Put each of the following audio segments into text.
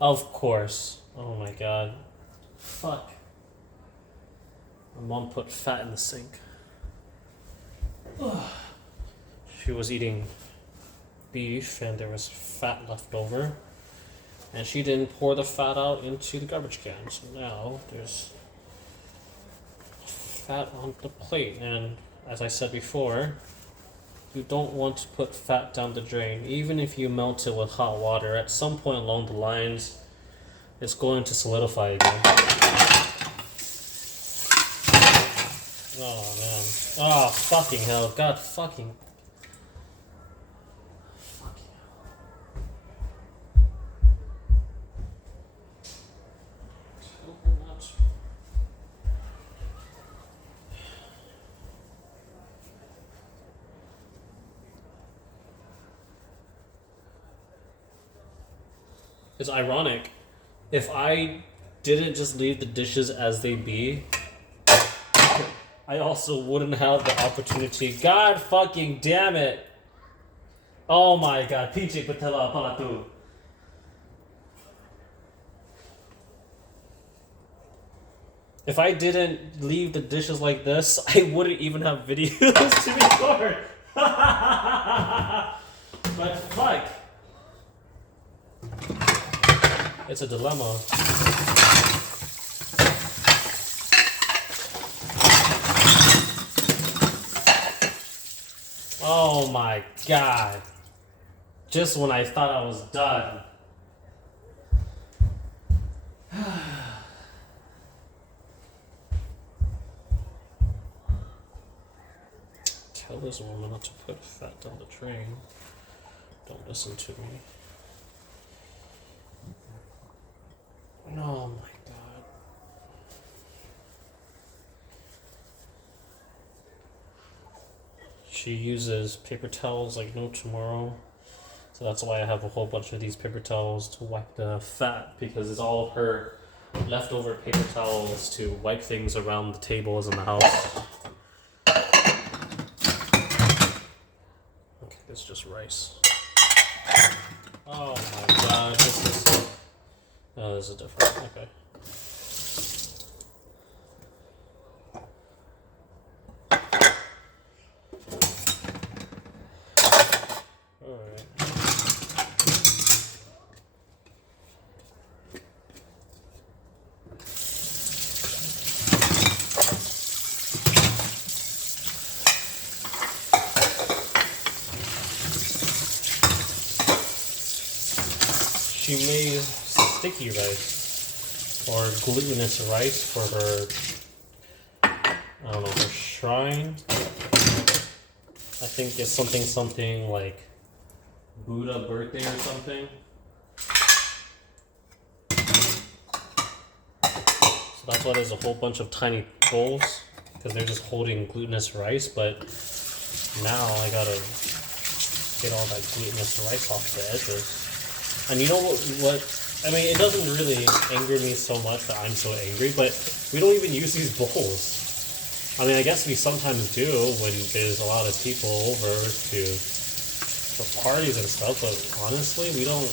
Of course. Oh my god. Fuck. My mom put fat in the sink. She was eating beef and there was fat left over. And she didn't pour the fat out into the garbage can. So now there's fat on the plate. And as I said before, you don't want to put fat down the drain. Even if you melt it with hot water, at some point along the lines, it's going to solidify again. Oh man. Oh fucking hell. God fucking. Fucking hell. It's ironic. If I didn't just leave the dishes as they be, I also wouldn't have the opportunity. God fucking damn it. Oh my god. Pinche patella pala tu. If I didn't leave the dishes like this, I wouldn't even have videos to record. But fuck. It's a dilemma. Oh my god. Just when I thought I was done. Tell this woman not to put fat down the drain. Don't listen to me. Oh my god. She uses paper towels like no tomorrow. So that's why I have a whole bunch of these paper towels to wipe the fat, because it's all her leftover paper towels to wipe things around the tables in the house. Okay, it's just rice. Oh my god, this is... Oh, this is different. Okay. Alright. She made sticky rice. or glutinous rice for her, I don't know, her shrine. I think it's something like Buddha birthday or something. So that's why there's a whole bunch of tiny bowls, because they're just holding glutinous rice. But now I gotta get all that glutinous rice off the edges. And you know what? I mean, it doesn't really anger me so much that I'm so angry, but we don't even use these bowls. I mean, I guess we sometimes do when there's a lot of people over for parties and stuff, but honestly, we don't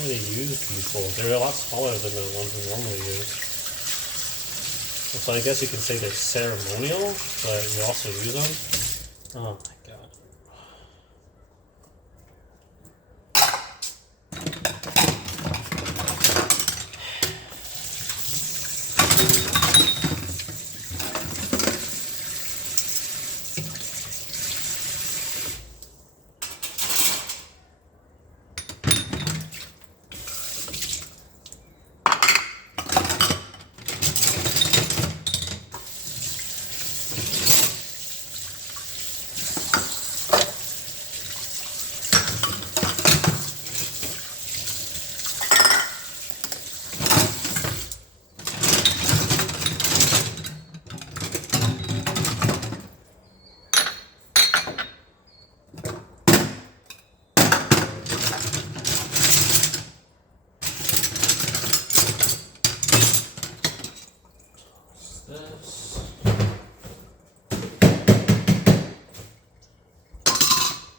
really use these bowls. They're a lot smaller than the ones we normally use. So I guess you can say they're ceremonial, but we also use them. Oh my god.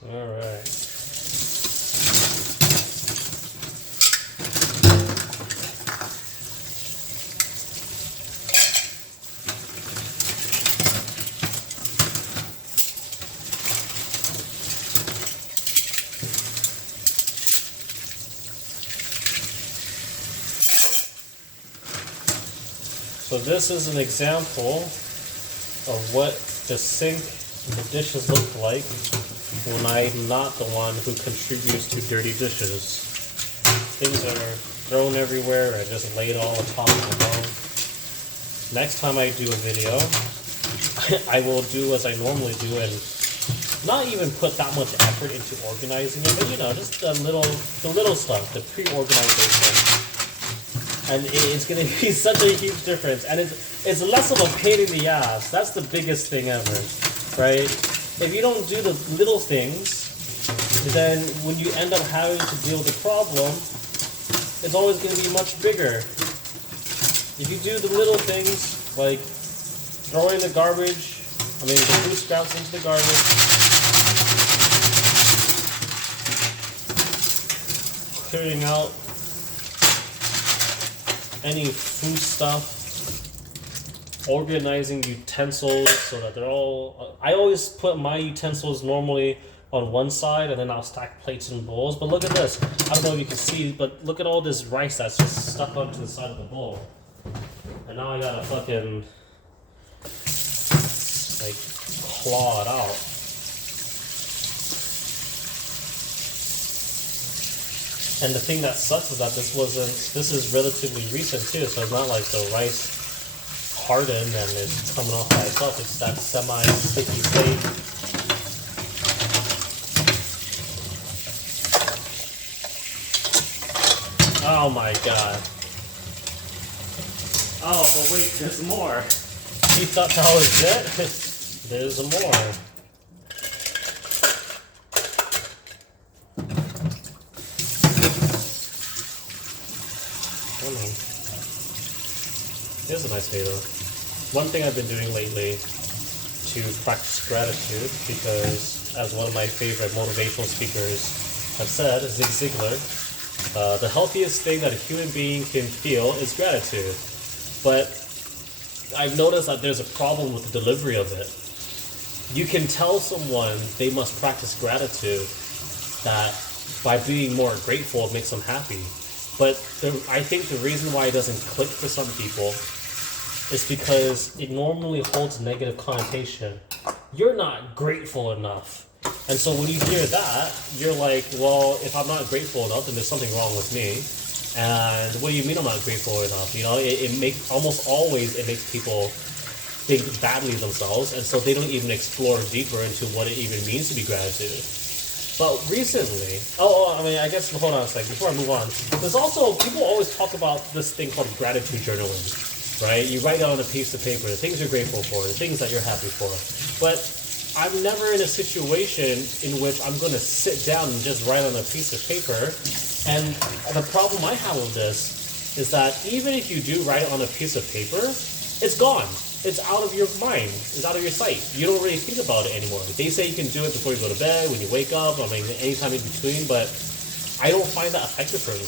Alright. So this is an example of what the sink and the dishes look like when I'm not the one who contributes to dirty dishes. Things are thrown everywhere, I just lay it all on top of the bone. Next time I do a video, I will do as I normally do and not even put that much effort into organizing it, but you know, just the little stuff, the pre-organization. And it's going to be such a huge difference. And it's less of a pain in the ass. That's the biggest thing ever, right? If you don't do the little things, then when you end up having to deal with the problem, it's always going to be much bigger. If you do the little things, like throwing the garbage, the food scraps into the garbage, clearing out any food stuff, organizing utensils so that they're all... I always put my utensils normally on one side and then I'll stack plates and bowls. But look at this. I don't know if you can see, but look at all this rice that's just stuck onto the side of the bowl. And now I gotta fucking like claw it out. And the thing that sucks is that this is relatively recent too, so it's not like the rice hardened and it's coming off by itself. It's that semi-sticky state. Oh my god. Oh, but wait, there's more. You thought that was it? There's more. Here's a nice video. One thing I've been doing lately to practice gratitude, because as one of my favorite motivational speakers have said, Zig Ziglar, the healthiest thing that a human being can feel is gratitude. But I've noticed that there's a problem with the delivery of it. You can tell someone they must practice gratitude, that by being more grateful it makes them happy. But I think the reason why it doesn't click for some people is because it normally holds a negative connotation. You're not grateful enough. And so when you hear that, you're like, well, if I'm not grateful enough, then there's something wrong with me. And what do you mean I'm not grateful enough? You know, it makes almost always it makes people think badly of themselves, and so they don't even explore deeper into what it even means to be gratitude. But recently, I mean, I guess, hold on a second, before I move on, there's also, people always talk about this thing called gratitude journaling, right? You write down on a piece of paper the things you're grateful for, the things that you're happy for. But I'm never in a situation in which I'm going to sit down and just write on a piece of paper. And the problem I have with this is that even if you do write it on a piece of paper, it's gone. It's out of your mind. It's out of your sight. You don't really think about it anymore. They say you can do it before you go to bed, when you wake up, I mean, anytime in between, but I don't find that effective for me.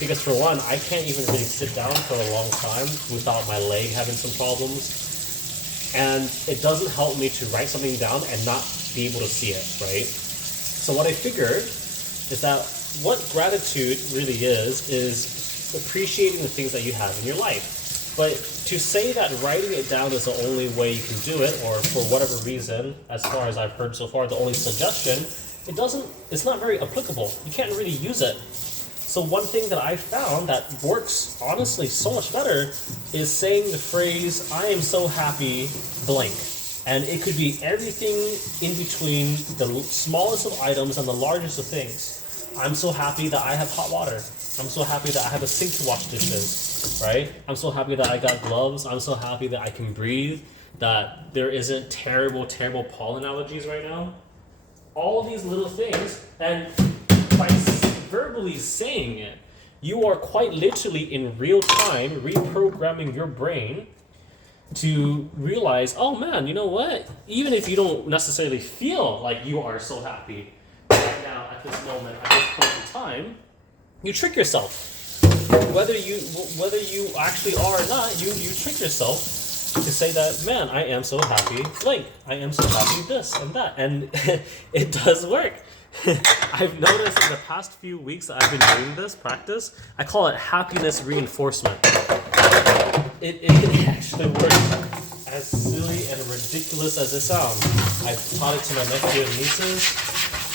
Because for one, I can't even really sit down for a long time without my leg having some problems. And it doesn't help me to write something down and not be able to see it, right? So what I figured is that what gratitude really is appreciating the things that you have in your life. But to say that writing it down is the only way you can do it, or for whatever reason, as far as I've heard so far, the only suggestion, it's not very applicable. You can't really use it. So one thing that I found that works honestly so much better is saying the phrase, I am so happy, blank. And it could be everything in between the smallest of items and the largest of things. I'm so happy that I have hot water. I'm so happy that I have a sink to wash dishes, right? I'm so happy that I got gloves. I'm so happy that I can breathe, that there isn't terrible pollen allergies right now. All of these little things, and by verbally saying it, you are quite literally in real time reprogramming your brain to realize, oh man, you know what? Even if you don't necessarily feel like you are so happy right now at this moment, at this point in time, you trick yourself. Whether you actually are or not, you trick yourself to say that, man, I am so happy, blank. I am so happy this and that. And it does work. I've noticed in the past few weeks that I've been doing this practice, I call it happiness reinforcement. It actually works, as silly and ridiculous as it sounds. I've taught it to my nephew and nieces,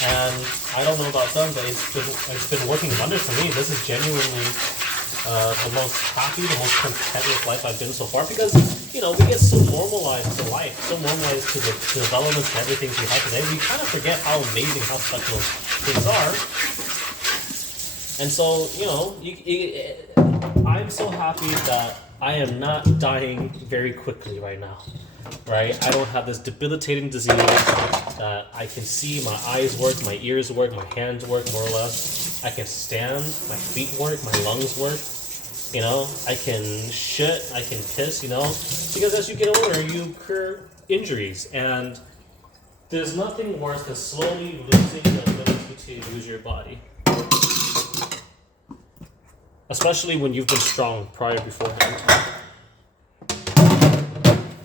and I don't know about them, but it's been working wonders for me. This is genuinely the most happy, the most content with life I've been so far, because, you know, we get so normalized to life, so normalized to the developments and everything we have today, we kind of forget how amazing, how special things are. And so, you know, I'm so happy that I am not dying very quickly right now, right? I don't have this debilitating disease that I can see, my eyes work, my ears work, my hands work, more or less. I can stand, my feet work, my lungs work, you know? I can shit, I can piss, you know? Because as you get older, you incur injuries, and there's nothing worse than slowly losing the ability to use your body. Especially when you've been strong beforehand.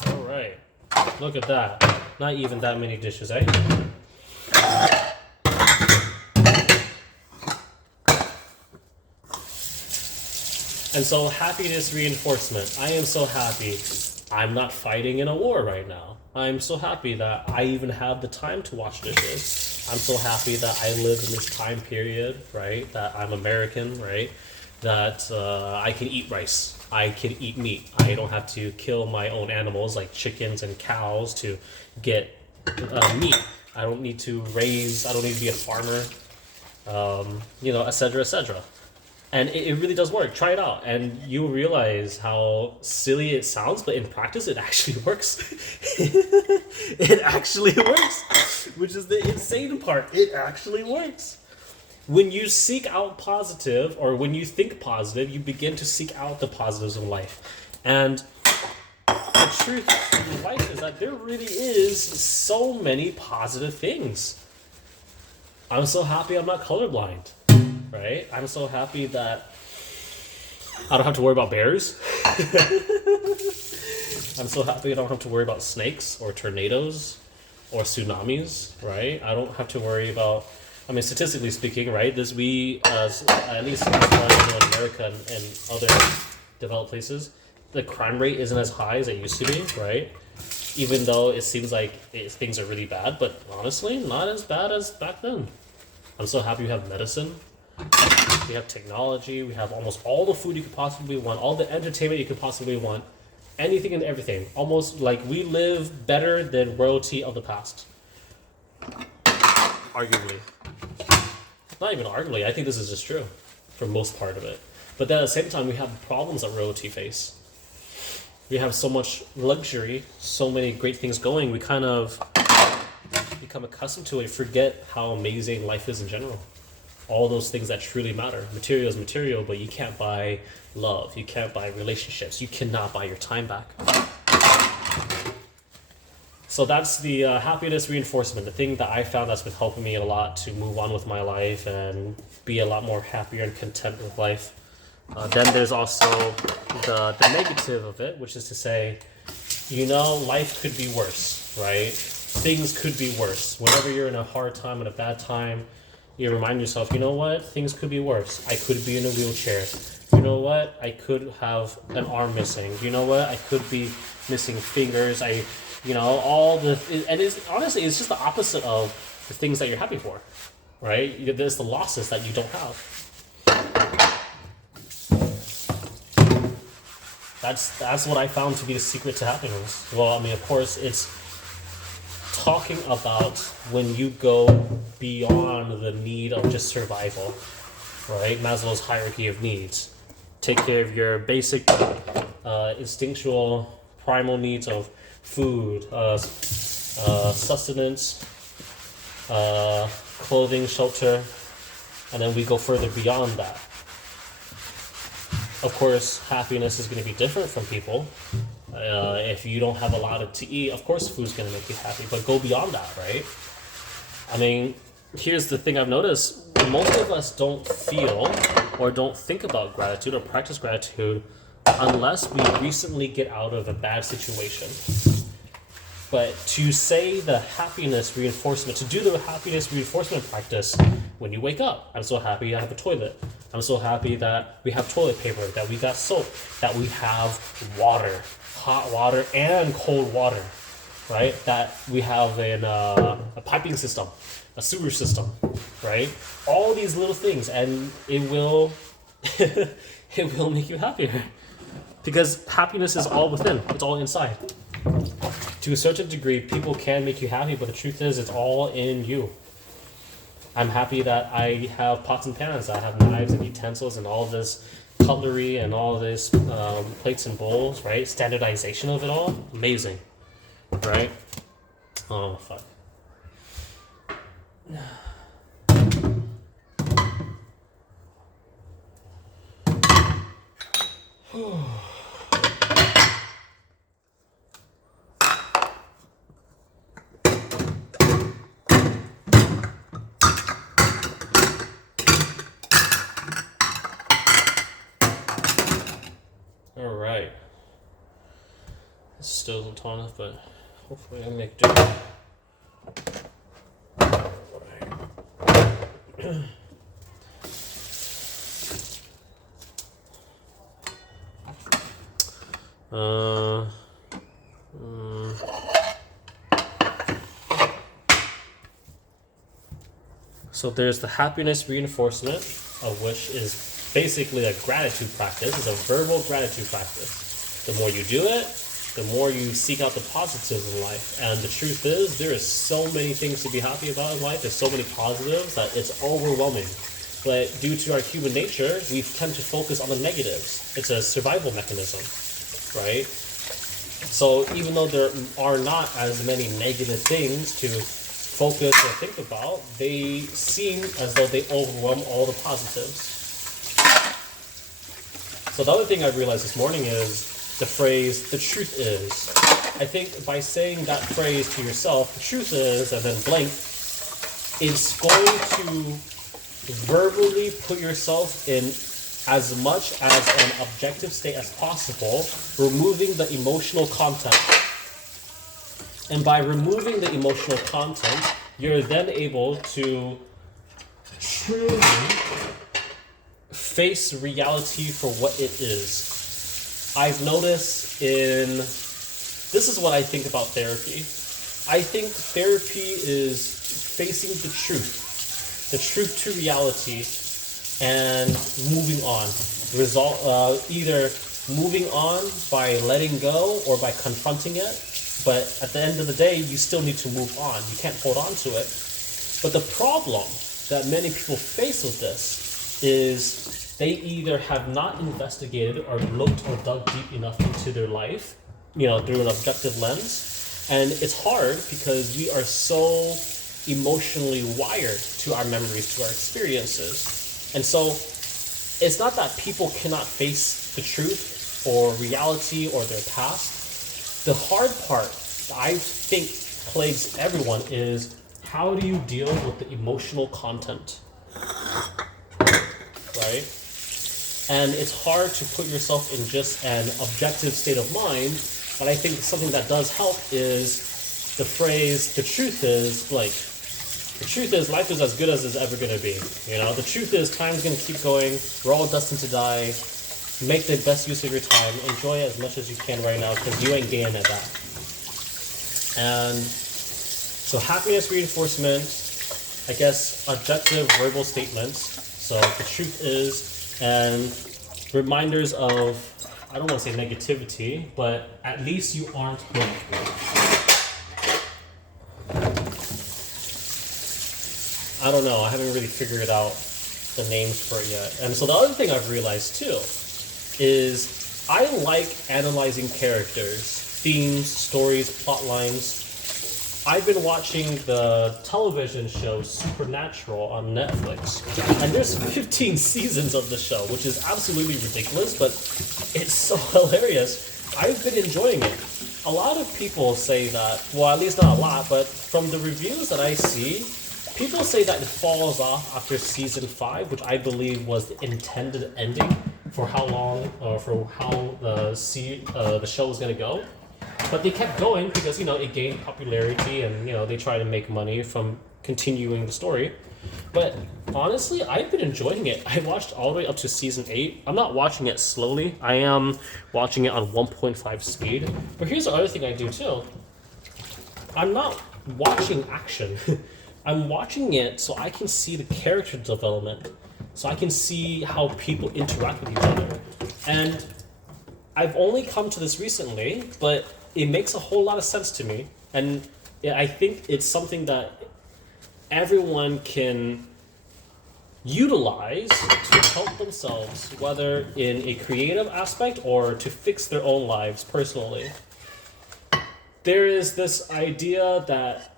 Alright, look at that. Not even that many dishes, eh? And so happiness reinforcement. I am so happy I'm not fighting in a war right now. I'm so happy that I even have the time to wash dishes. I'm so happy that I live in this time period, right? That I'm American, right? That I can eat rice, I can eat meat. I don't have to kill my own animals like chickens and cows to get meat. I don't need to be a farmer, you know, etc., etc. And it really does work. Try it out, and you'll realize how silly it sounds, but in practice, it actually works. It actually works, which is the insane part. It actually works. When you seek out positive, or when you think positive, you begin to seek out the positives in life. And the truth in life is that there really is so many positive things. I'm so happy I'm not colorblind, right? I'm so happy that I don't have to worry about bears. I'm so happy I don't have to worry about snakes or tornadoes or tsunamis, right? I don't have to worry about, I mean, statistically speaking, right, at least as far as you know, in America and other developed places, the crime rate isn't as high as it used to be, right? Even though it seems like things are really bad, but honestly, not as bad as back then. I'm so happy we have medicine. We have technology. We have almost all the food you could possibly want, all the entertainment you could possibly want, anything and everything. Almost like we live better than royalty of the past. Arguably. Not even arguably. I think this is just true for most part of it. But then at the same time, we have the problems that royalty face. We have so much luxury, so many great things going. We kind of become accustomed to it, forget how amazing life is in general. All those things that truly matter. Material is material, but you can't buy love. You can't buy relationships. You cannot buy your time back. So that's the happiness reinforcement, the thing that I found that's been helping me a lot to move on with my life and be a lot more happier and content with life. Then there's also the negative of it, which is to say, life could be worse, right? Things could be worse. Whenever you're in a hard time and a bad time, you remind yourself, you know what? Things could be worse. I could be in a wheelchair. You know what? I could have an arm missing. You know what? I could be missing fingers. Honestly, it's just the opposite of the things that you're happy for, right? There's the losses that you don't have. That's what I found to be the secret to happiness. Well, I mean, of course, it's talking about when you go beyond the need of just survival, right? Maslow's hierarchy of needs. Take care of your basic instinctual primal needs of food, sustenance, clothing, shelter, and then we go further beyond that. Of course, happiness is going to be different from people. If you don't have a lot to eat, of course food's going to make you happy, but go beyond that, right? I mean, here's the thing I've noticed. Most of us don't feel or don't think about gratitude or practice gratitude unless we recently get out of a bad situation. But to say the happiness reinforcement, to do the happiness reinforcement practice when you wake up, I'm so happy I have a toilet. I'm so happy that we have toilet paper, that we got soap, that we have water, hot water and cold water, right? That we have a piping system, a sewer system, right? All these little things, and it will it will make you happier. Because happiness is all within. It's all inside. To a certain degree, people can make you happy, but the truth is it's all in you. I'm happy that I have pots and pans, I have knives and utensils and all this cutlery and all this plates and bowls, right? Standardization of it all, amazing, right? Oh, fuck. Alright. This still isn't tall enough, but hopefully I make do. So there's the happiness reinforcement, of which is basically a gratitude practice. It's a verbal gratitude practice. The more you do it, the more you seek out the positives in life. And the truth is, there is so many things to be happy about in life. There's so many positives that it's overwhelming. But due to our human nature, we tend to focus on the negatives. It's a survival mechanism, right? So even though there are not as many negative things to focus or think about, they seem as though they overwhelm all the positives. So the other thing I realized this morning is the phrase, the truth is. I think by saying that phrase to yourself, the truth is, and then blank, it's going to verbally put yourself in as much as an objective state as possible, removing the emotional content. And by removing the emotional content, you're then able to truly face reality for what it is. I've noticed this is what I think about therapy. I think therapy is facing the truth to reality, and moving on. Either moving on by letting go or by confronting it. But at the end of the day, you still need to move on. You can't hold on to it. But the problem that many people face with this is they either have not investigated or looked or dug deep enough into their life, through an objective lens. And it's hard because we are so emotionally wired to our memories, to our experiences. And so it's not that people cannot face the truth or reality or their past. The hard part that I think plagues everyone is, how do you deal with the emotional content? Right? And it's hard to put yourself in just an objective state of mind, but I think something that does help is the phrase, the truth is blank. The truth is life is as good as it's ever going to be. The truth is time's going to keep going. We're all destined to die. Make the best use of your time. Enjoy it as much as you can right now because you ain't getting it back. And so happiness reinforcement, I guess objective verbal statements. So the truth is, and reminders of, I don't want to say negativity, but at least you aren't blank. I don't know, I haven't really figured out the names for it yet. And so the other thing I've realized too is I like analyzing characters, themes, stories, plot lines. I've been watching the television show Supernatural on Netflix, and there's 15 seasons of the show, which is absolutely ridiculous, but it's so hilarious. I've been enjoying it. A lot of people say that, well, at least not a lot, but from the reviews that I see, people say that it falls off after season 5, which I believe was the intended ending for how long, or for how the show was going to go. But they kept going because, it gained popularity and, they try to make money from continuing the story. But honestly, I've been enjoying it. I watched all the way up to season 8. I'm not watching it slowly. I am watching it on 1.5 speed. But here's the other thing I do too. I'm not watching action. I'm watching it so I can see the character development. So I can see how people interact with each other. And I've only come to this recently, but it makes a whole lot of sense to me. And I think it's something that everyone can utilize to help themselves, whether in a creative aspect or to fix their own lives personally. There is this idea that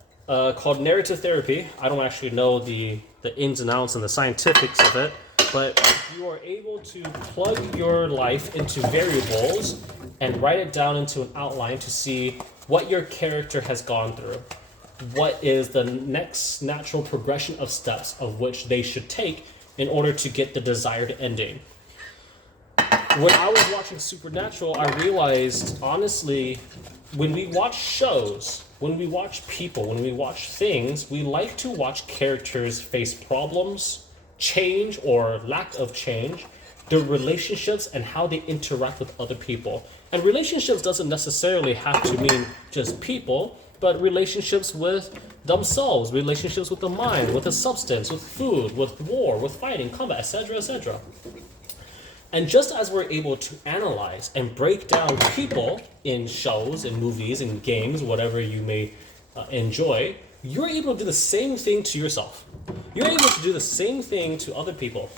called narrative therapy. I don't actually know the ins and outs and the scientifics of it, but you are able to plug your life into variables and write it down into an outline to see what your character has gone through. What is the next natural progression of steps of which they should take in order to get the desired ending. When I was watching Supernatural, I realized, honestly, when we watch shows, when we watch people, when we watch things, we like to watch characters face problems, change or lack of change, their relationships and how they interact with other people. And relationships doesn't necessarily have to mean just people, but relationships with themselves, relationships with the mind, with the substance, with food, with war, with fighting, combat, etc., etc. And just as we're able to analyze and break down people in shows, in movies, in games, whatever you may enjoy, you're able to do the same thing to yourself. You're able to do the same thing to other people.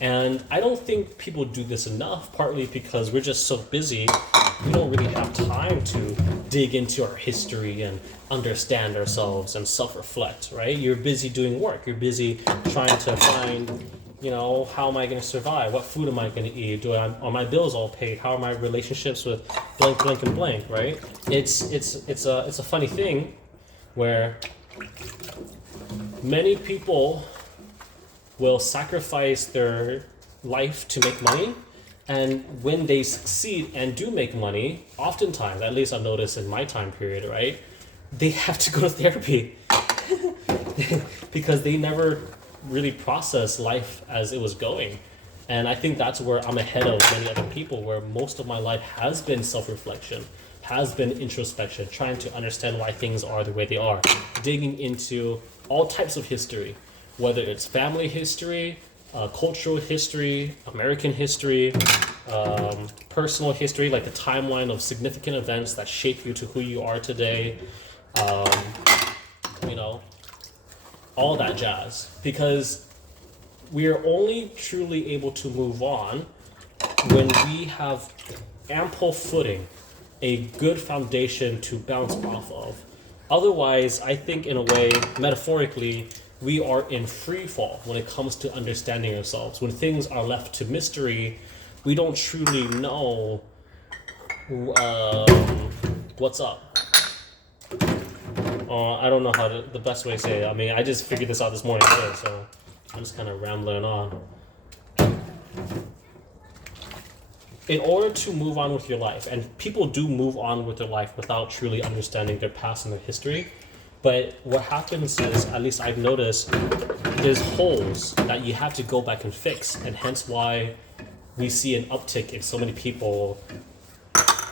And I don't think people do this enough, partly because we're just so busy, we don't really have time to dig into our history and understand ourselves and self-reflect, right? You're busy doing work. You're busy trying to find, how am I going to survive? What food am I going to eat? Are my bills all paid? How are my relationships with blank, blank, and blank, right? It's a funny thing where many people will sacrifice their life to make money, and when they succeed and do make money, oftentimes, at least I've noticed in my time period, right, they have to go to therapy because they never really process life as it was going. And I think that's where I'm ahead of many other people, where most of my life has been self-reflection, has been introspection, trying to understand why things are the way they are, digging into all types of history, whether it's family history, cultural history, American history, personal history, like the timeline of significant events that shape you to who you are today, you know, all that jazz. Because we are only truly able to move on when we have ample footing, a good foundation to bounce off of. Otherwise, I think in a way, metaphorically, we are in free fall when it comes to understanding ourselves. When things are left to mystery, we don't truly know what's up. I don't know the best way to say it. I mean, I just figured this out this morning too, so I'm just kind of rambling on. In order to move on with your life, and people do move on with their life without truly understanding their past and their history, but what happens is, at least I've noticed, there's holes that you have to go back and fix, and hence why we see an uptick in so many people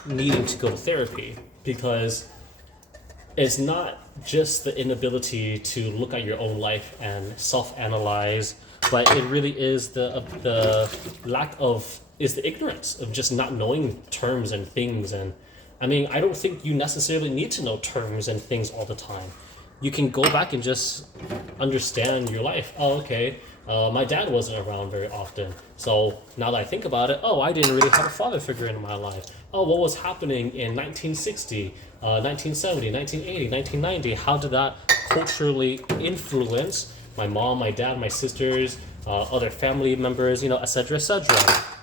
needing to go to therapy, because it's not just the inability to look at your own life and self-analyze, but it really is the lack of, is the ignorance of just not knowing terms and things. And I mean, I don't think you necessarily need to know terms and things all the time. You can go back and just understand your life. Oh, okay, my dad wasn't around very often. So now that I think about it, oh, I didn't really have a father figure in my life. Oh, what was happening in 1960, 1970, 1980, 1990? How did that culturally influence my mom, my dad, my sisters, other family members, you know, etc., etc.,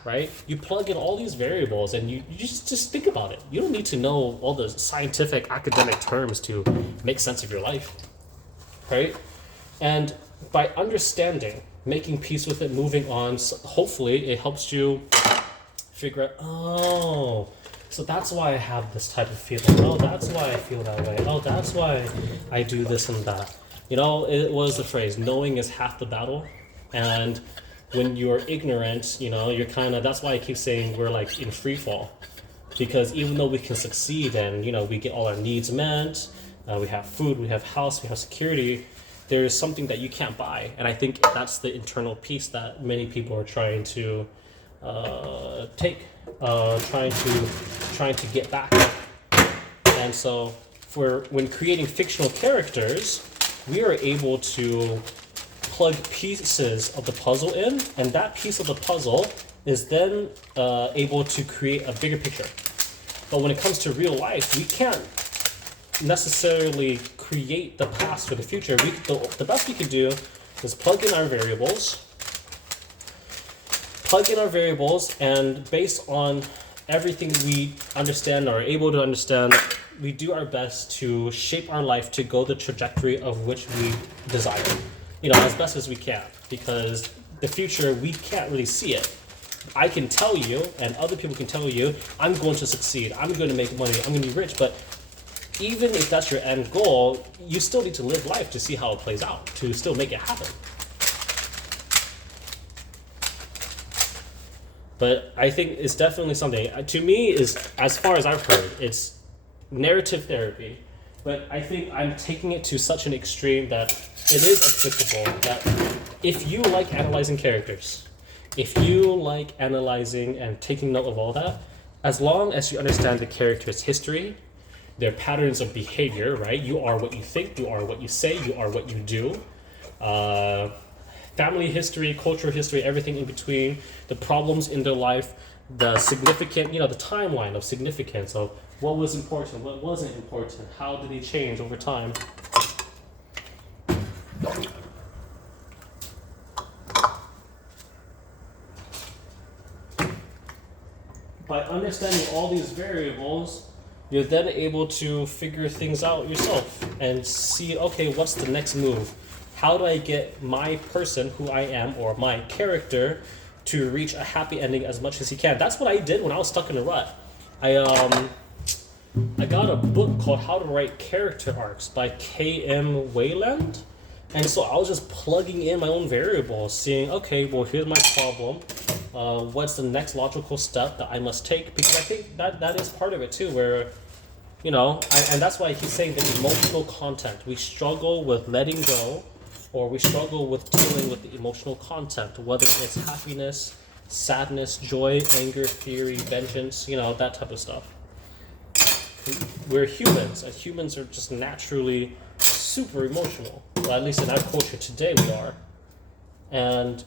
right? You plug in all these variables and you just think about it. You don't need to know all the scientific academic terms to make sense of your life, right? And by understanding, making peace with it, moving on, so hopefully it helps you figure out, oh, so that's why I have this type of feeling. Oh, that's why I feel that way. Oh, that's why I do this and that. You know, it was the phrase, knowing is half the battle. And when you're ignorant, you know, you're kind of, that's why I keep saying we're like in free fall. Because even though we can succeed and, you know, we get all our needs met, we have food, we have house, we have security, there is something that you can't buy. And I think that's the internal peace that many people are trying to take, trying to get back. And so when creating fictional characters, we are able to plug pieces of the puzzle in, and that piece of the puzzle is then able to create a bigger picture. But when it comes to real life, we can't necessarily create the past or the future. The best we can do is plug in our variables, and based on everything we understand or are able to understand, we do our best to shape our life to go the trajectory of which we desire. You know, as best as we can, because the future, we can't really see it. I can tell you, and other people can tell you, I'm going to succeed, I'm going to make money, I'm going to be rich, but even if that's your end goal, you still need to live life to see how it plays out, to still make it happen. But I think it's definitely something, to me, is, as far as I've heard, it's narrative therapy. But I think I'm taking it to such an extreme that it is applicable, that if you like analyzing characters, if you like analyzing and taking note of all that, as long as you understand the character's history, their patterns of behavior, right? You are what you think, you are what you say, you are what you do. Family history, cultural history, everything in between, the problems in their life, the significant, you know, the timeline of significance of what was important, what wasn't important, how did they change over time. By understanding all these variables, you're then able to figure things out yourself and see, okay, what's the next move? How do I get my person, who I am, or my character, to reach a happy ending as much as he can? That's what I did when I was stuck in a rut. I got a book called How to Write Character Arcs by K.M. Wayland. And so I was just plugging in my own variables, seeing, okay, well, here's my problem. What's the next logical step that I must take? Because I think that is part of it too, where, you know, and that's why I keep saying the emotional content. We struggle with letting go or we struggle with dealing with the emotional content, whether it's happiness, sadness, joy, anger, fury, vengeance, that type of stuff. We're humans, and humans are just naturally super emotional. Well, at least in our culture today we are. And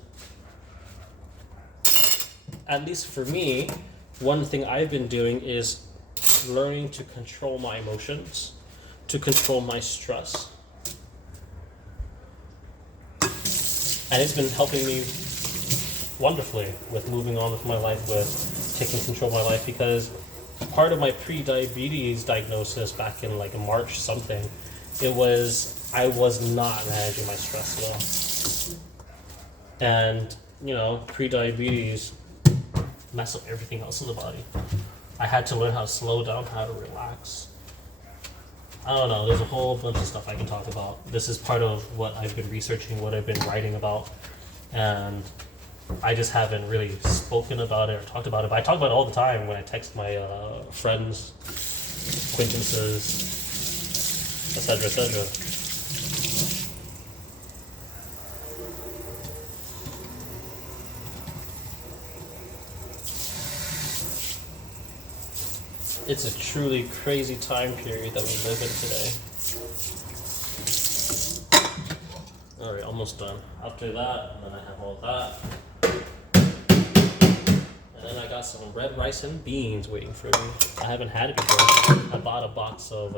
at least for me, one thing I've been doing is learning to control my emotions, to control my stress. And it's been helping me wonderfully with moving on with my life, with taking control of my life, because part of my pre-diabetes diagnosis back in like March something, I was not managing my stress well. And, pre-diabetes mess up everything else in the body. I had to learn how to slow down, how to relax. I don't know, there's a whole bunch of stuff I can talk about. This is part of what I've been researching, what I've been writing about, and I just haven't really spoken about it or talked about it. But I talk about it all the time when I text my friends, acquaintances, etc., etc. It's a truly crazy time period that we live in today. Alright, almost done. After that, and then I have all that. And then I got some red rice and beans waiting for me. I haven't had it before. I bought a box of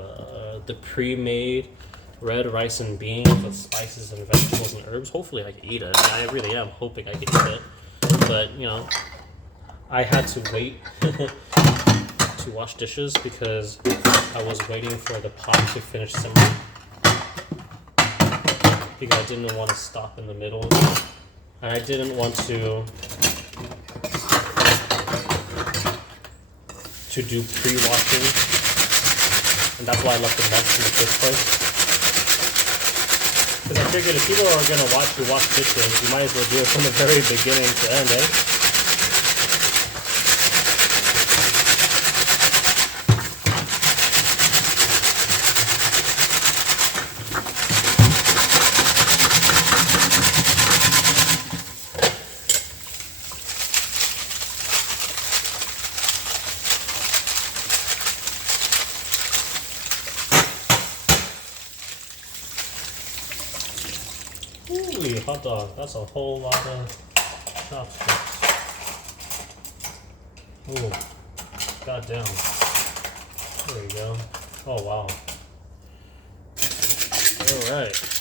the pre-made red rice and beans with spices and vegetables and herbs. Hopefully I can eat it. I really am hoping I can eat it. But, I had to wait to wash dishes because I was waiting for the pot to finish simmering, because I didn't want to stop in the middle, and I didn't want to do pre-washing, and that's why I left the mess in the first place. Because I figured if people are going to watch you wash dishes, you might as well do it from the very beginning to end, eh? Ooh, hot dog. That's a whole lot of chopsticks. Ooh, goddamn. There you go. Oh, wow. Alright.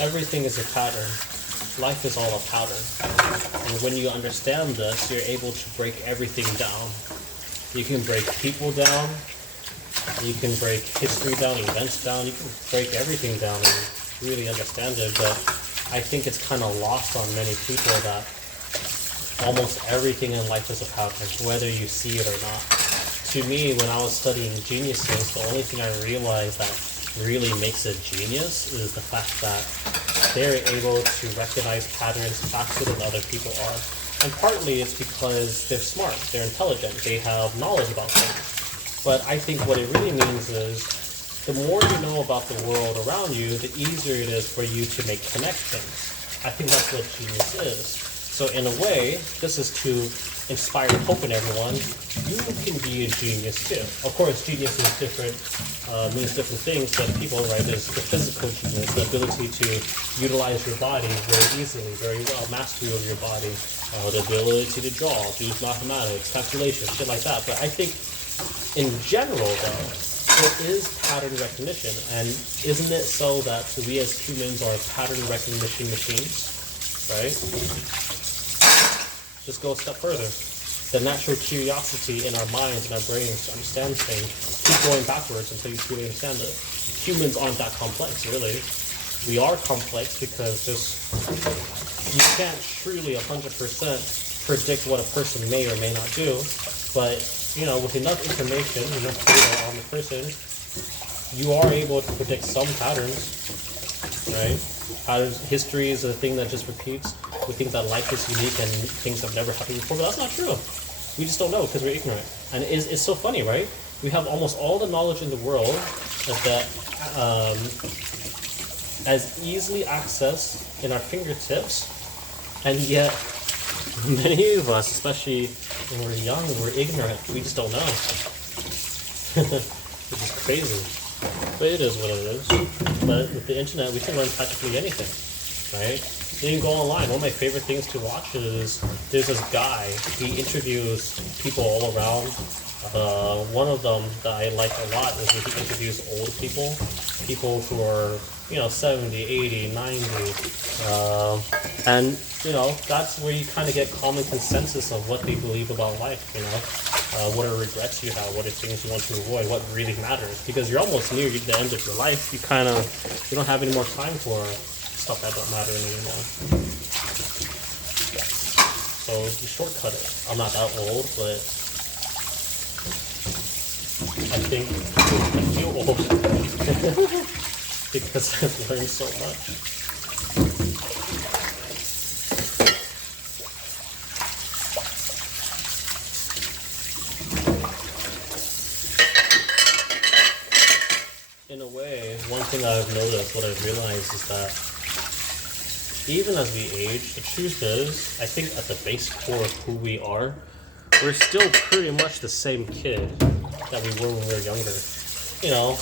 Everything is a pattern. Life is all a pattern. And when you understand this, you're able to break everything down. You can break people down. You can break history down, events down. You can break everything down and really understand it. But I think it's kind of lost on many people that almost everything in life is a pattern, whether you see it or not. To me, when I was studying geniuses, the only thing I realized that really makes a genius is the fact that they're able to recognize patterns faster than other people are. And partly it's because they're smart, they're intelligent, they have knowledge about things. But I think what it really means is the more you know about the world around you, the easier it is for you to make connections. I think that's what genius is. So in a way, this is to inspire hope in everyone. You can be a genius too. Of course, genius is different, means different things to people, right? There's the physical genius, the ability to utilize your body very easily, very well, mastery of your body, the ability to draw, do mathematics, calculation, shit like that. But I think in general, though, it is pattern recognition. And isn't it so that we as humans are pattern recognition machines, right? Just go a step further. The natural curiosity in our minds and our brains to understand things, keep going backwards until you truly understand it. Humans aren't that complex, really. We are complex because you can't truly 100% predict what a person may or may not do, but with enough information, enough data on the person, you are able to predict some patterns, right? Patterns, history is a thing that just repeats. We think that life is unique and things have never happened before, but that's not true. We just don't know because we're ignorant. And it's so funny, right? We have almost all the knowledge in the world that as easily accessed in our fingertips, and yet many of us, especially when we're young, we're ignorant. We just don't know. Which is crazy. But it is what it is. But with the internet, we can learn practically anything, right? You can go online. One of my favorite things to watch is there's this guy. He interviews people all around. One of them that I like a lot is when he interviews old people who are 70, 80, 90, and that's where you kind of get common consensus of what they believe about life. What are regrets you have, what are things you want to avoid, what really matters, because you're almost near the end of your life. You don't have any more time for stuff that don't matter anymore. So you shortcut it. I'm not that old, but I think I feel old because I've learned so much. In a way, one thing I've noticed, what I've realized is that even as we age, the truth is, I think at the base core of who we are, we're still pretty much the same kid that we were when we were younger.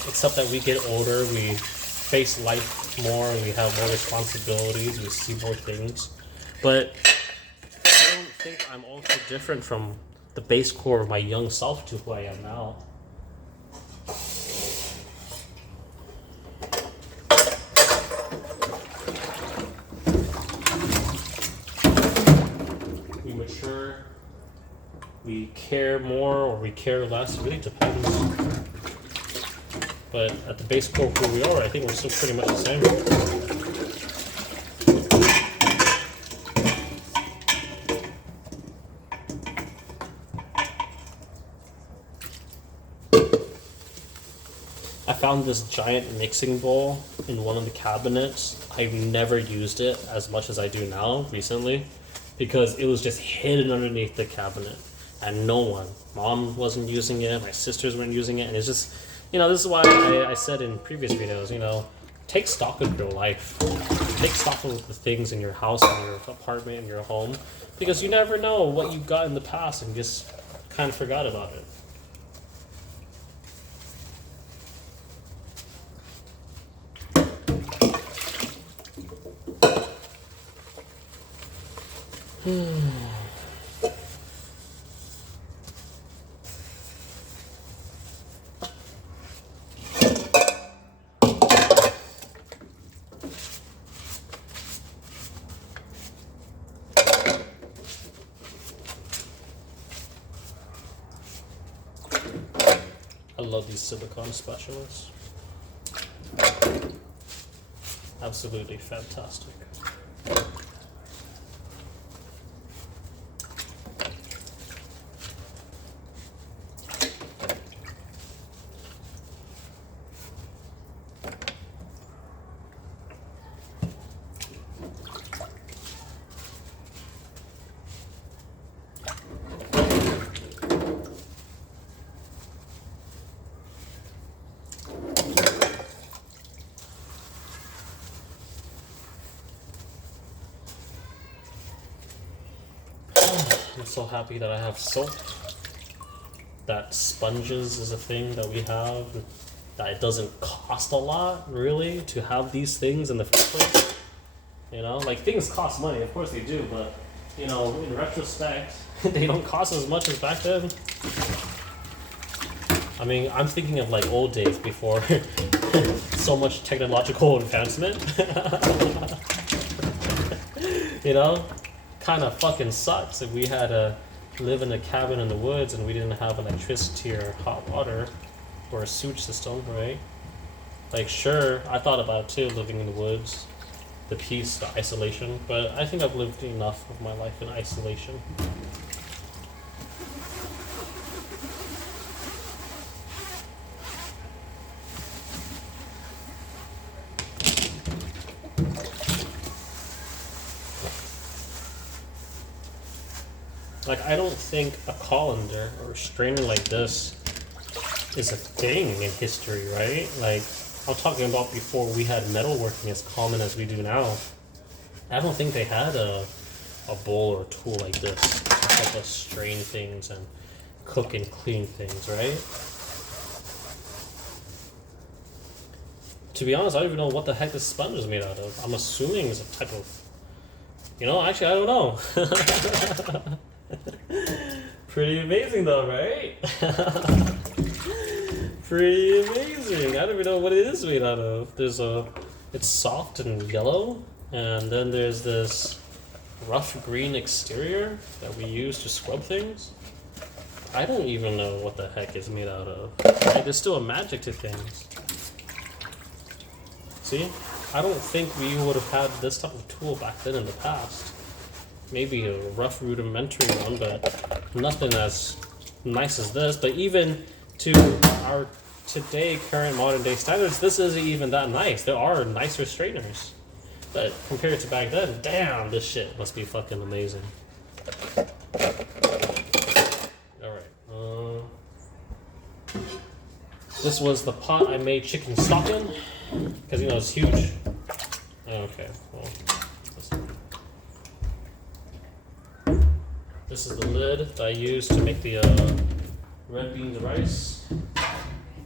Except that we get older, we face life more, we have more responsibilities, we see more things. But I don't think I'm all too different from the base core of my young self to who I am now. We mature, we care more or we care less, it really depends. But at the base core of who we are, I think we're still pretty much the same. I found this giant mixing bowl in one of the cabinets. I've never used it as much as I do now recently because it was just hidden underneath the cabinet and no one. Mom wasn't using it, my sisters weren't using it, and it's just, this is why I said in previous videos, take stock of your life. Take stock of the things in your house, in your apartment, in your home, because you never know what you got in the past and just kind of forgot about it. I love these silicone specialists. Absolutely fantastic. I'm so happy that I have soap. That sponges is a thing that we have. That it doesn't cost a lot, really, to have these things in the first place. You know, like things cost money, of course they do, but you know, in retrospect, they don't cost as much as back then. I mean, I'm thinking of like old days before so much technological advancement. You know, kind of fucking sucks if we had to live in a cabin in the woods and we didn't have electricity or hot water or a sewage system, right? Like, sure, I thought about it too, living in the woods, the peace, the isolation, but I think I've lived enough of my life in isolation. Like, I don't think a colander or a strainer like this is a thing in history, right? Like, I'm talking about before we had metalworking as common as we do now. I don't think they had a bowl or tool like this to help us strain things and cook and clean things, right? To be honest, I don't even know what the heck this sponge is made out of. I'm assuming it's a type of... You know, actually, I don't know. Pretty amazing though, right? Pretty amazing. I don't even know what it is made out of. It's soft and yellow, and then there's this rough green exterior that we use to scrub things. I don't even know what the heck it's made out of. Like, there's still a magic to things. See? I don't think we would have had this type of tool back then in the past. Maybe a rough rudimentary one, but nothing as nice as this. But even to our today current modern day standards, this isn't even that nice. There are nicer strainers, but compared to back then, damn, this shit must be fucking amazing. Alright, this was the pot I made chicken stock in, because you know it's huge. Okay, well, this is the lid that I used to make the red beans rice.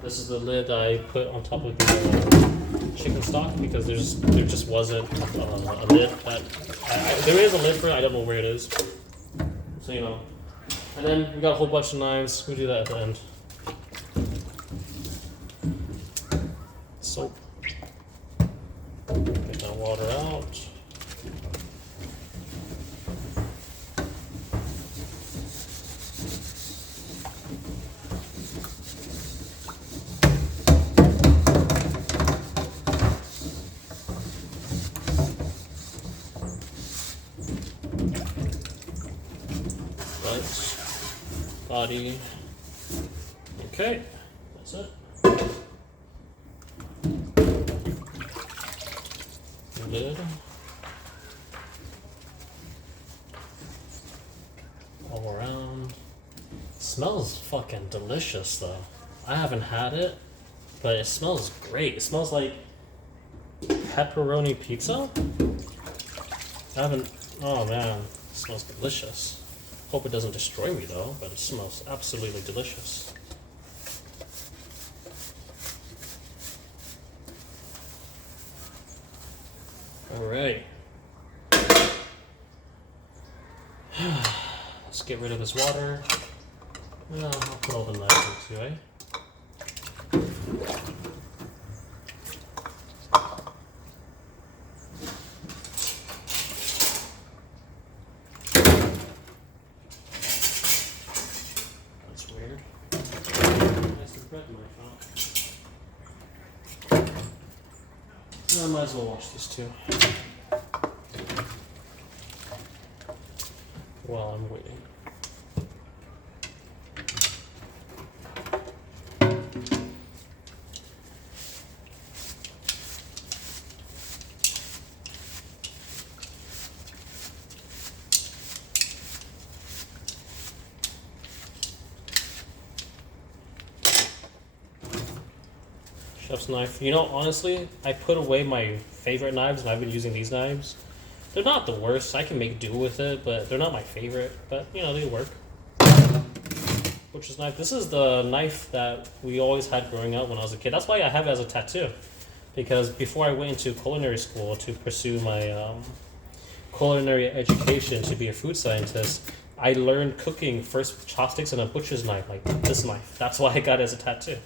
This is the lid I put on top of the chicken stock because there just wasn't a lid. There is a lid for it, I don't know where it is. So, you know. And then we got a whole bunch of knives. We'll do that at the end. Soap. Get that water out. Body. Okay, that's it. Lid. All around. Smells fucking delicious though. I haven't had it, but it smells great. It smells like pepperoni pizza. I haven't. Oh man, it smells delicious. Hope it doesn't destroy me though, but it smells absolutely delicious. Alright. Let's get rid of this water. I'll put all the knives into, eh? I might as well wash this too. While I'm waiting. Chef's knife. You know, honestly, I put away my favorite knives and I've been using these knives. They're not the worst. I can make do with it, but they're not my favorite. But you know, they work. Butcher's knife. This is the knife that we always had growing up when I was a kid. That's why I have it as a tattoo. Because before I went into culinary school to pursue my culinary education to be a food scientist, I learned cooking first with chopsticks and a butcher's knife, like this knife. That's why I got it as a tattoo.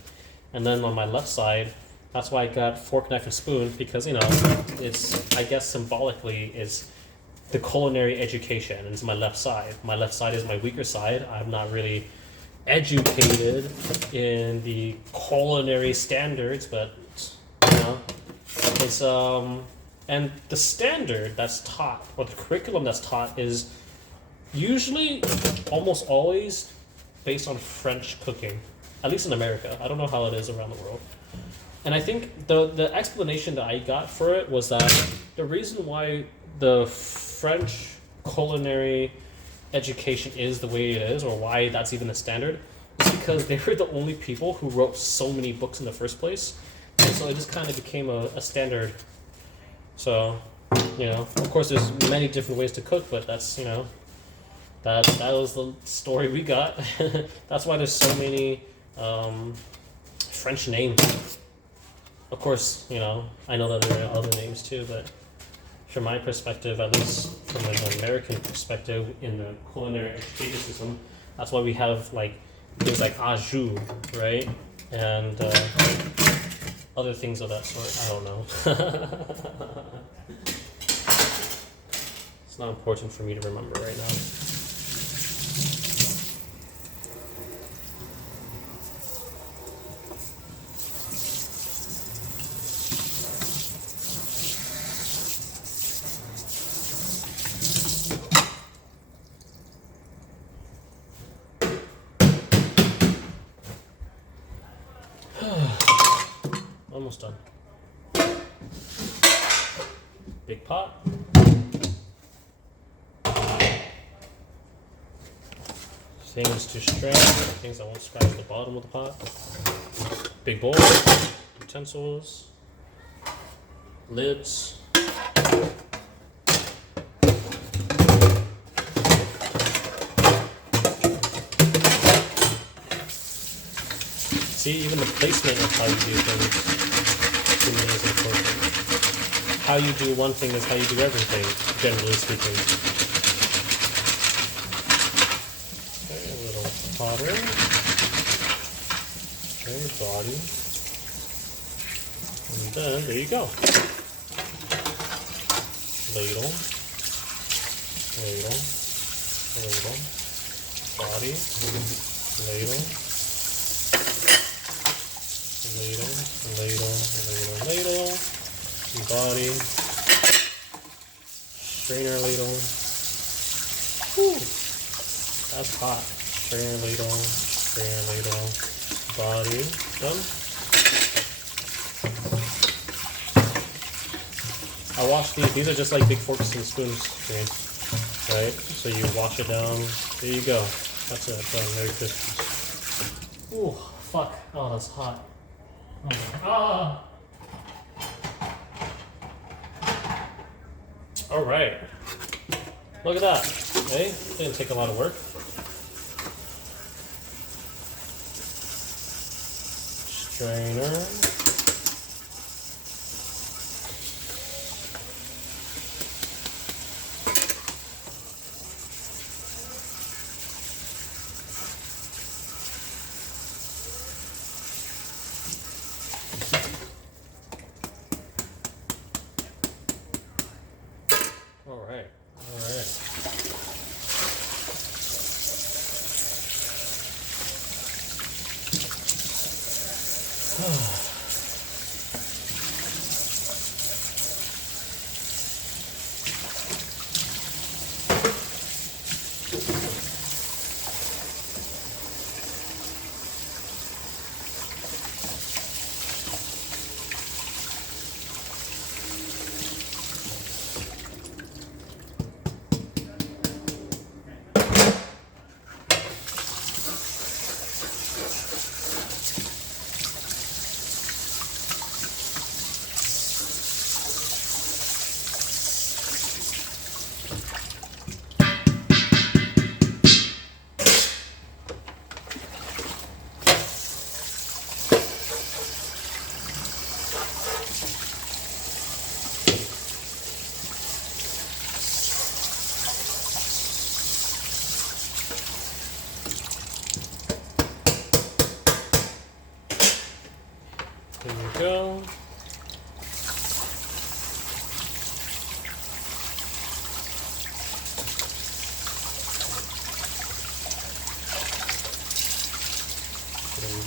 And then on my left side, that's why I got fork, knife, and spoon, because, you know, it's, I guess symbolically, is the culinary education, and it's my left side. My left side is my weaker side. I'm not really educated in the culinary standards, but, you know, it's, and the standard that's taught, or the curriculum that's taught, is usually, almost always, based on French cooking, at least in America. I don't know how it is around the world. And I think the explanation that I got for it was that the reason why the French culinary education is the way it is, or why that's even the standard, is because they were the only people who wrote so many books in the first place. And so it just kind of became a standard. So, you know, of course there's many different ways to cook, but that's, you know, that was the story we got. That's why there's so many French names. Of course, you know, I know that there are other names too, but from my perspective, at least from an American perspective in the culinary education system, that's why we have like things like au jus, right? And other things of that sort. I don't know. It's not important for me to remember right now. Almost done. Big pot. Things to strain, things that won't scratch the bottom of the pot. Big bowl, utensils, lids. See, even the placement of how you do things to me is important. How you do one thing is how you do everything, generally speaking. Okay, a little hotter. Okay, body. And then, there you go. Ladle. Ladle. Ladle. Body. Ladle. Ladle, body, strainer ladle. Whew, that's hot. Strainer ladle, body, done. I wash these are just like big forks and spoons to me, right? So you wash it down, there you go. That's it, done, very crispy. Ooh, fuck, oh that's hot. Ah! All right. Look at that. Hey, didn't take a lot of work. Strainer.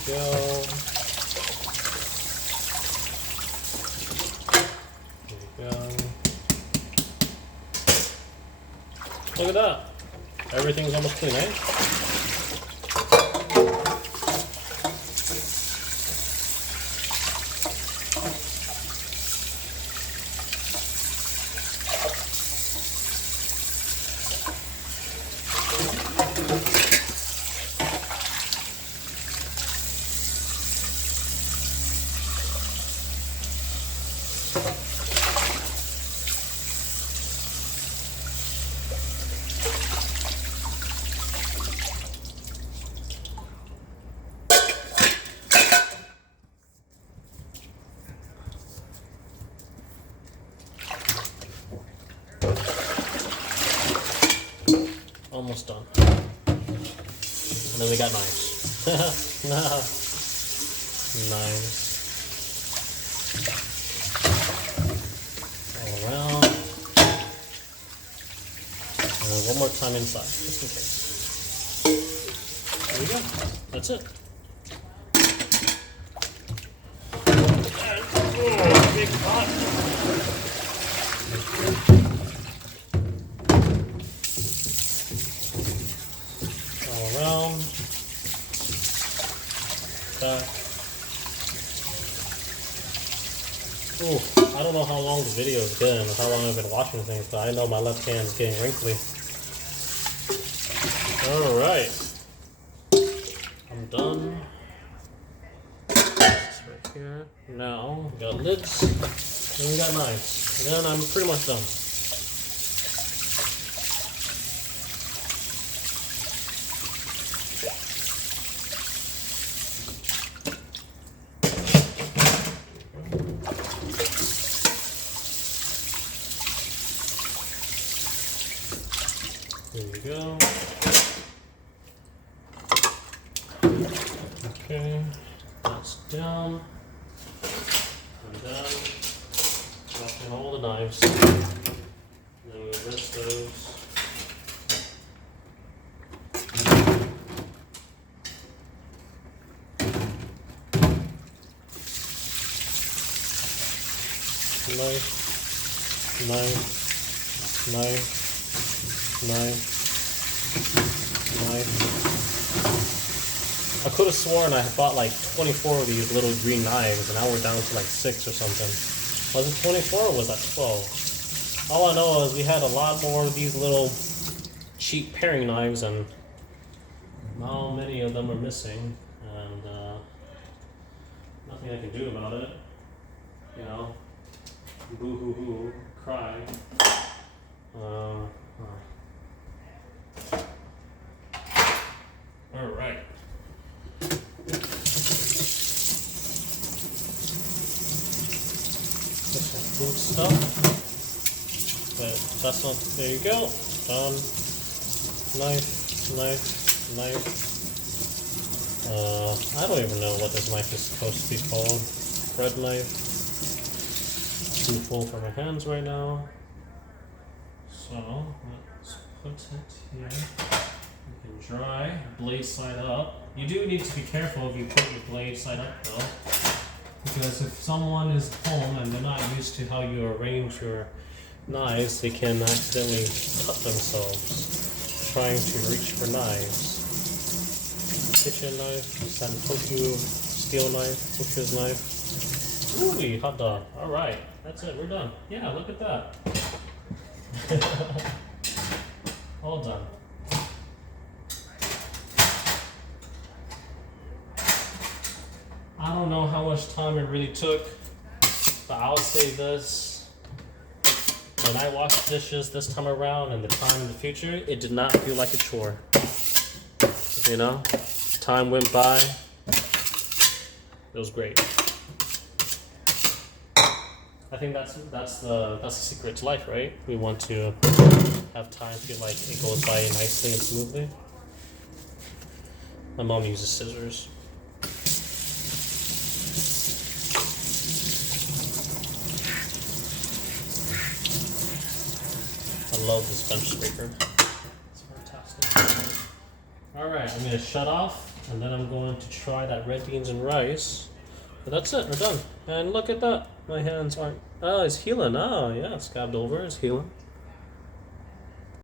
go. There you go. Look at that. Everything's almost clean, eh? Almost done. And then we got knives. Nah. Knives. All around. And then one more time inside, just in case. There we go. That's it. Oh, big pot. Around, back. Ooh, I don't know how long the video has been or how long I've been watching things, but I know my left hand is getting wrinkly. Alright. I'm done. This right here. Now, we got lids, and we got knives. And then I'm pretty much done. There you go. Okay, that's down. I'm done. Dropping all the knives. Then we rinse those. Knife, knife, knife. Knife. I could have sworn I bought like 24 of these little green knives, and now we're down to like 6 or something. Was it 24 or was that 12? All I know is we had a lot more of these little cheap paring knives, and now many of them are missing, and nothing I can do about it. You know, boo hoo hoo, cry. All right. That's some food stuff. But that's not. There you go. Done. Knife, knife, knife. I don't even know what this knife is supposed to be called. Bread knife. Too full for my hands right now. So let's put it here. You can dry, blade side up. You do need to be careful if you put your blade side up though, because if someone is home and they're not used to how you arrange your knives, they can accidentally cut themselves trying to reach for knives. Kitchen knife, Santoku steel knife, butcher's knife. Ooh, hot dog. Alright, that's it, we're done. Yeah, look at that. All done. I don't know how much time it really took, but I'll say this. When I washed dishes this time around and the time in the future, it did not feel like a chore. You know? Time went by. It was great. I think that's the secret to life, right? We want to have time feel like it goes by nicely and smoothly. My mom uses scissors. I love this bench scraper. It's fantastic. Alright, I'm going to shut off And then I'm going to try that red beans and rice. But that's it, we're done. And look at that. My hands aren't. Oh, it's healing. Oh, yeah, scabbed over. It's healing.